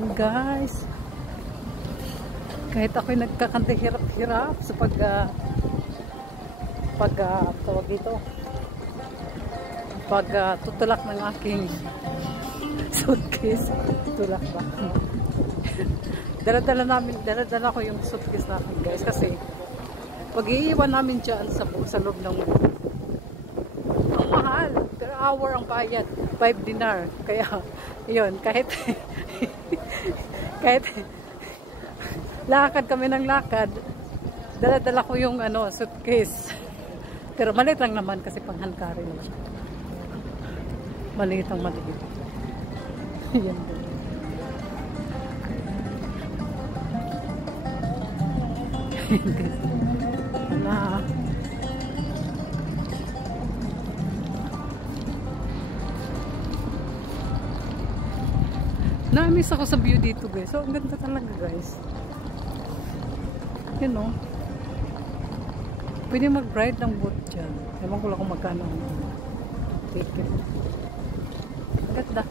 Yan guys. Kahit ako'y nagkakanta hirap-hirap sa tawag dito, tutulak ng aking suitcase. Tutulak ba? Dala ko yung suitcase namin guys, kasi pag iiwan namin dyan sa loob ng ang mahal, per hour ang bayad, 5 dinar. Kaya yun, kahit kahit lakad kami ng lakad, dala ko yung suitcase. Pero maliit lang naman kasi pang-handcarry naman. Maliit ang maliit. Yan din. Wala. Na-miss ako sa view dito guys. So, ang ganda talaga guys. You know, pwede mag-ride ng boat dyan. Ewan ko lang kung magkano ang ticket. Ang ganda.